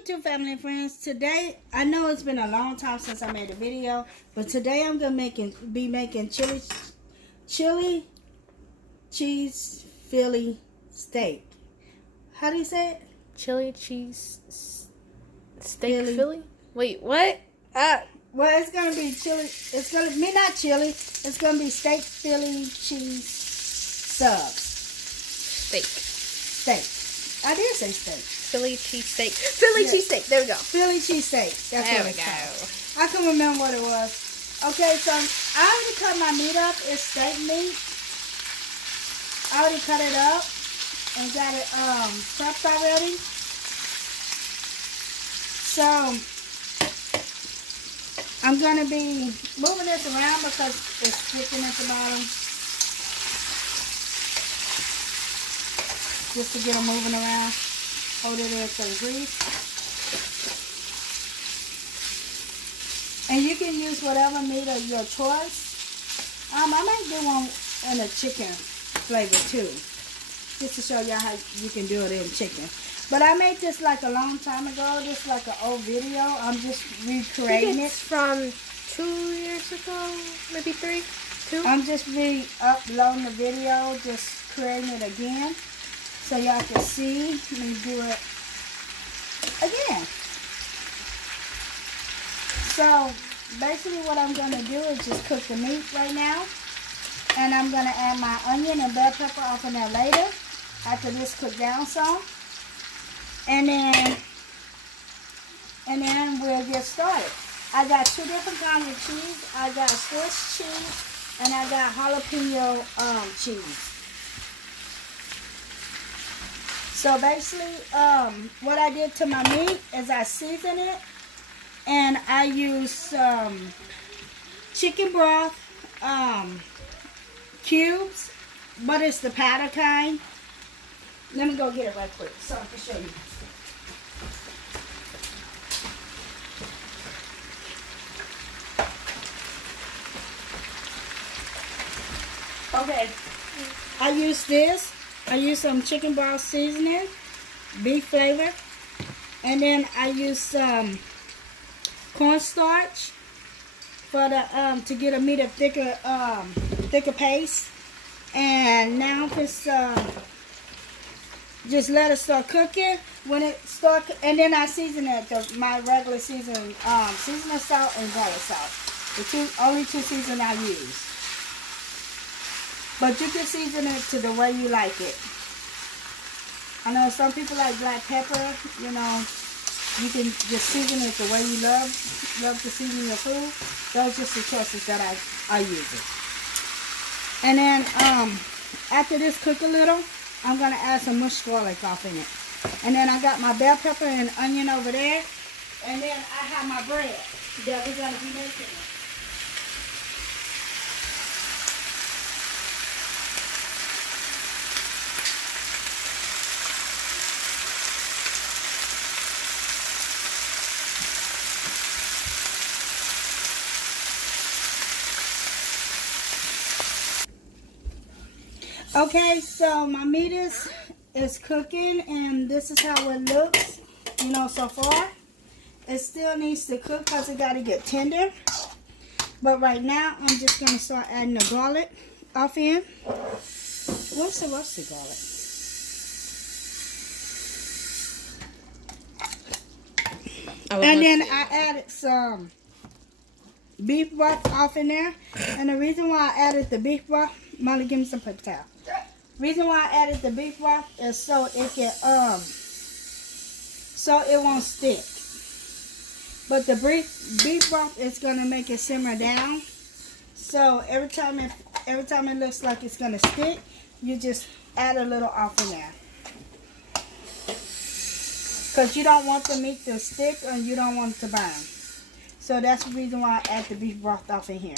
YouTube family and friends. Today, I know it's been a long time since I made a video, but today I'm gonna be making chili cheese Philly steak. How do you say it? Chili cheese steak Philly? Wait, what? Well, it's gonna be chili. It's gonna be not chili. It's gonna be steak Philly cheese subs. Steak. I did say steak. Philly cheese steak. Philly cheese steak. There we go. Philly cheese steak. That's there what we it's go. called. I can remember what it was. Okay, so I already cut my meat up. It's steak meat. I already cut it up and got it prepped already. So I'm gonna be moving this around because it's sticking at the bottom. Just to get them moving around. Hold it in for the grease. And you can use whatever meat of your choice. I might do one in a chicken flavor too. Just to show y'all how you can do it in chicken. But I made this like a long time ago. This like an old video. I'm just recreating it. From 2 years ago, maybe 3? 2? I'm just re-uploading the video, just creating it again. So y'all can see me do it again. So basically what I'm going to do is just cook the meat right now. And I'm going to add my onion and bell pepper off in there later. After this cook down some. And then we'll get started. I got 2 different kinds of cheese. I got Swiss cheese and I got jalapeno cheese. So basically, what I did to my meat is I seasoned it, and I used some chicken broth cubes, but it's the powder kind. Let me go get it right quick so I can show you. Okay, I used this. I used some chicken broth seasoning, beef flavor, and then I used some cornstarch for the to get a meat of thicker paste. And now it's just let it start cooking. When it start, and then I season it with my regular seasoning, seasoning salt and garlic salt. The only two seasons I use. But you can season it to the way you like it. I know some people like black pepper, you know. You can just season it the way you love to season your food. Those are just the choices that I use it. And then after this cook a little, I'm going to add some mushed garlic off in it. And then I got my bell pepper and onion over there. And then I have my bread that we're going to be making. Okay, so my meat is cooking, and this is how it looks, you know, so far. It still needs to cook because it got to get tender. But right now, I'm just going to start adding the garlic off in. What's the roasted garlic? And then I added some beef broth off in there. And the reason why I added the beef broth, Molly, give me some paper towel. Reason why I added the beef broth is so it can so it won't stick. But the beef broth is gonna make it simmer down. So every time it looks like it's gonna stick, you just add a little off in there. Because you don't want the meat to stick and you don't want it to burn. So that's the reason why I add the beef broth off in here.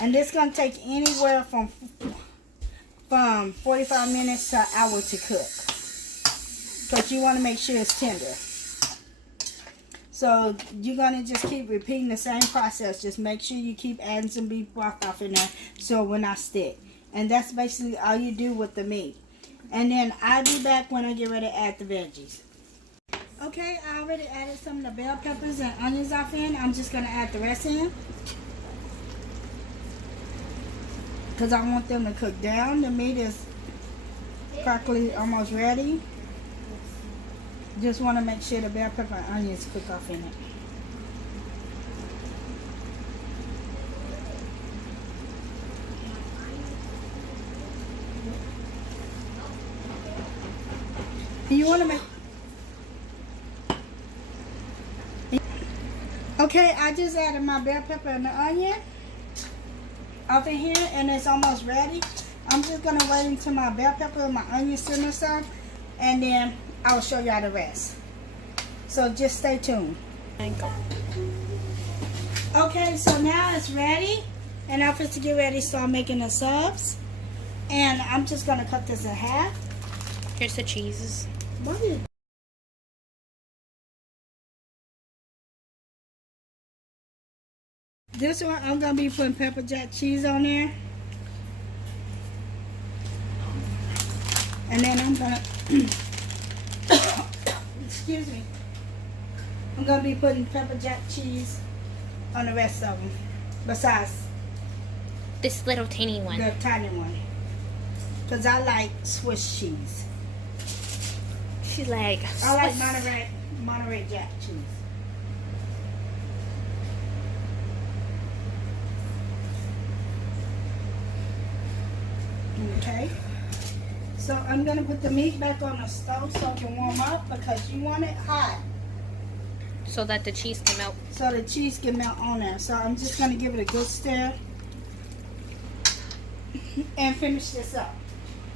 And this is going to take anywhere from 45 minutes to an hour to cook. Because you want to make sure it's tender. So you're going to just keep repeating the same process. Just make sure you keep adding some beef broth off in there so it will not stick. And that's basically all you do with the meat. And then I'll be back when I get ready to add the veggies. Okay, I already added some of the bell peppers and onions off in. I'm just gonna add the rest in. Because I want them to cook down. The meat is practically almost ready. Just want to make sure the bell pepper and onions cook off in it. And you want to make... Okay, I just added my bell pepper and the onion up in here, and it's almost ready. I'm just going to wait until my bell pepper and my onion simmer some, and then I'll show y'all the rest. So just stay tuned. Okay, so now it's ready, and I'm supposed to get ready to start making the subs. And I'm just going to cut this in half. Here's the cheeses. What is... This one, I'm going to be putting pepper jack cheese on there. And then I'm going to, excuse me, I'm going to be putting pepper jack cheese on the rest of them. Besides This little teeny one. the tiny one. Because I like Swiss cheese. She's like, I like Monterey Jack cheese. Okay. So I'm going to put the meat back on the stove so it can warm up because you want it hot. so that the cheese can melt. So the cheese can melt on there. So I'm just going to give it a good stir and finish this up.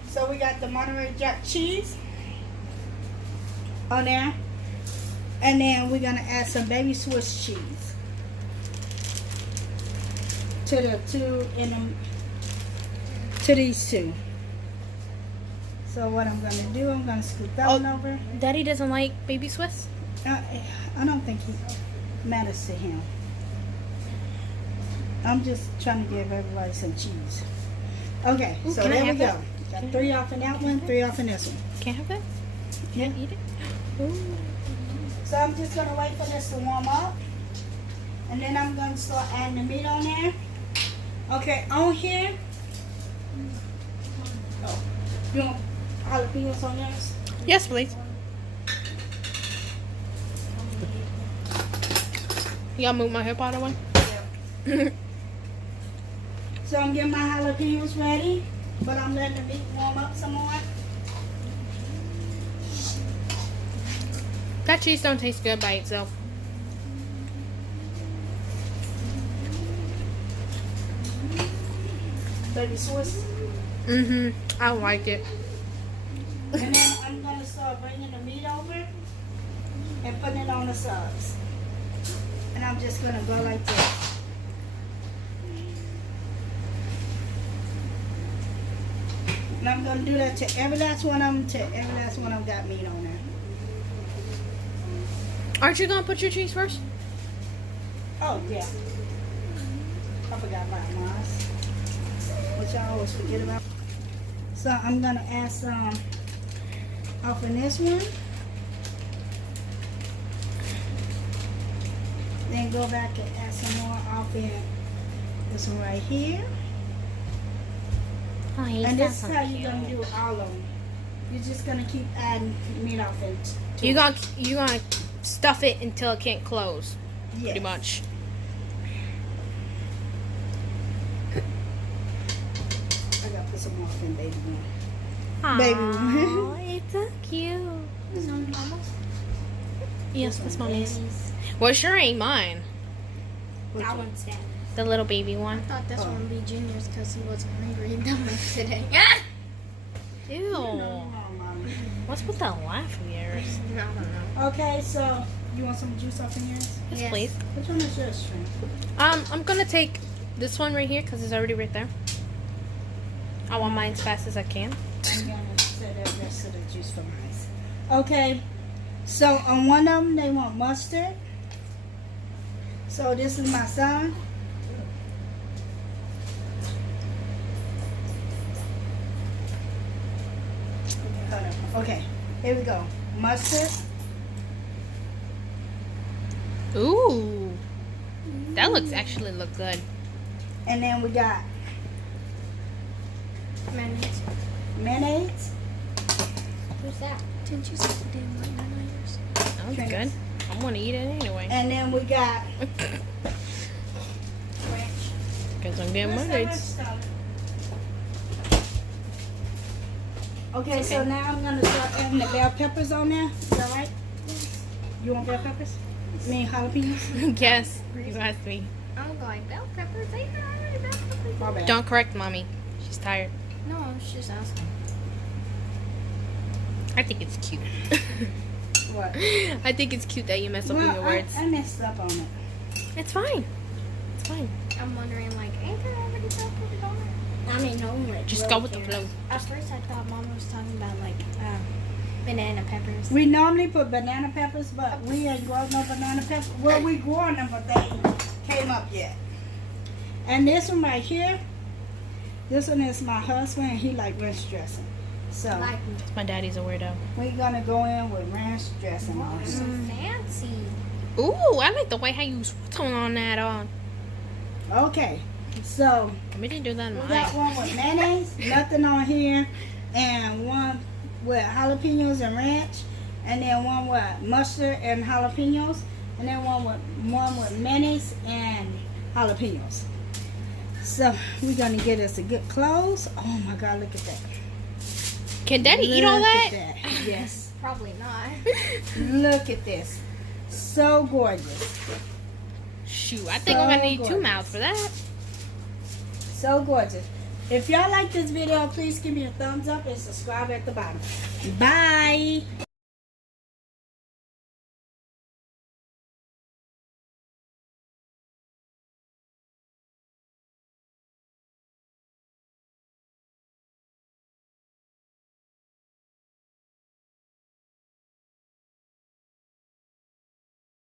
So we got the Monterey Jack cheese on there. And then we're going to add some baby Swiss cheese to the two in them, to these two. So what I'm going to do, I'm going to scoot that one over. Daddy doesn't like baby Swiss? I don't think it matters to him. I'm just trying to give everybody some cheese. Okay, Ooh, so can I there we have go. that? Got 3 off in that one, 3 off in this one. Can't have that? Can't eat it? Ooh. So I'm just going to wait for this to warm up. And then I'm going to start adding the meat on there. Okay, on here. Oh, you want jalapenos on yours? Yes, please. You gotta move my hip out of the way? So I'm getting my jalapenos ready, but I'm letting the meat warm up some more. That cheese don't taste good by itself. Baby Swiss. Mm-hmm. I like it. And then I'm going to start bringing the meat over and putting it on the subs. And I'm just going to go like this. And I'm going to do that to every last one of them, to every last one of them got meat on there. Aren't you gonna put your cheese first? Oh, yeah. I forgot about mine. Which I always forget about. So I'm going to add some off in this one. Then go back and add some more off in this one right here. Oh, And this is how you're going to do all of them. You're just going to keep adding meat off it. You gonna stuff it until it can't close. Yes. Pretty much. I got to put some more off in baby one. Aww, Baby. it's so cute. Is that Mama's? Yes, that's mommy's. Well, sure ain't mine. That one's Daddy's. The little baby I one. thought this one would be Junior's because he wasn't hungry that much today. Ew. No, Mommy. What's with that laugh of yours? I don't know. Okay, so you want some juice off in yours? Yes, Yes. please. Which one is yours, Shrimp? I'm gonna take this one right here because it's already right there. I want mine as fast as I can. I'm gonna set the rest of the juice for mine. Okay, so on one of them they want mustard. So this is my son. Hold on. Okay, here we go. Mustard. Ooh. That looks actually look good. And then we got Mayonnaise. mayonnaise. Who's that? Didn't you say you didn't like mayonnaise? That looks good. I want to eat it anyway. And then we got Guess I'm getting mayonnaise. Okay, so now I'm gonna start adding the bell peppers on there. Is that right? You want bell peppers? I mean jalapenos? Yes, you asked me. I'm going bell peppers. I know already bell peppers. My bad. Don't correct mommy. She's tired. No, I was just asking. I think it's cute. What? I think it's cute that you mess up with your words. I messed up on it. It's fine. It's fine. I'm wondering, like, ain't there already bell peppers on it? I mean, no one like Just really go with the cares. flow. At first, I thought Mama was talking about, like, banana peppers. We normally put banana peppers, but we ain't growing no banana peppers. Well, we growing them, but they ain't came up yet. And this one right here, this one is my husband, and he like ranch dressing. So Like, My daddy's a weirdo. we're gonna go in with ranch dressing on so it. fancy. Ooh, I like the way how you tone on that on. Okay, so We didn't do that in we mine. got one with mayonnaise, nothing on here, and one with jalapenos and ranch, and then one with mustard and jalapenos, and then one with mayonnaise and jalapenos. So we're gonna get us a good close. Oh my God, look at that! Can daddy eat all Look that? at that. Yes. Probably not. Look at this. So gorgeous. Shoot, I think I'm gonna need 2 gorgeous. mouths for that. So gorgeous. If y'all like this video, please give me a thumbs up and subscribe at the bottom. Bye.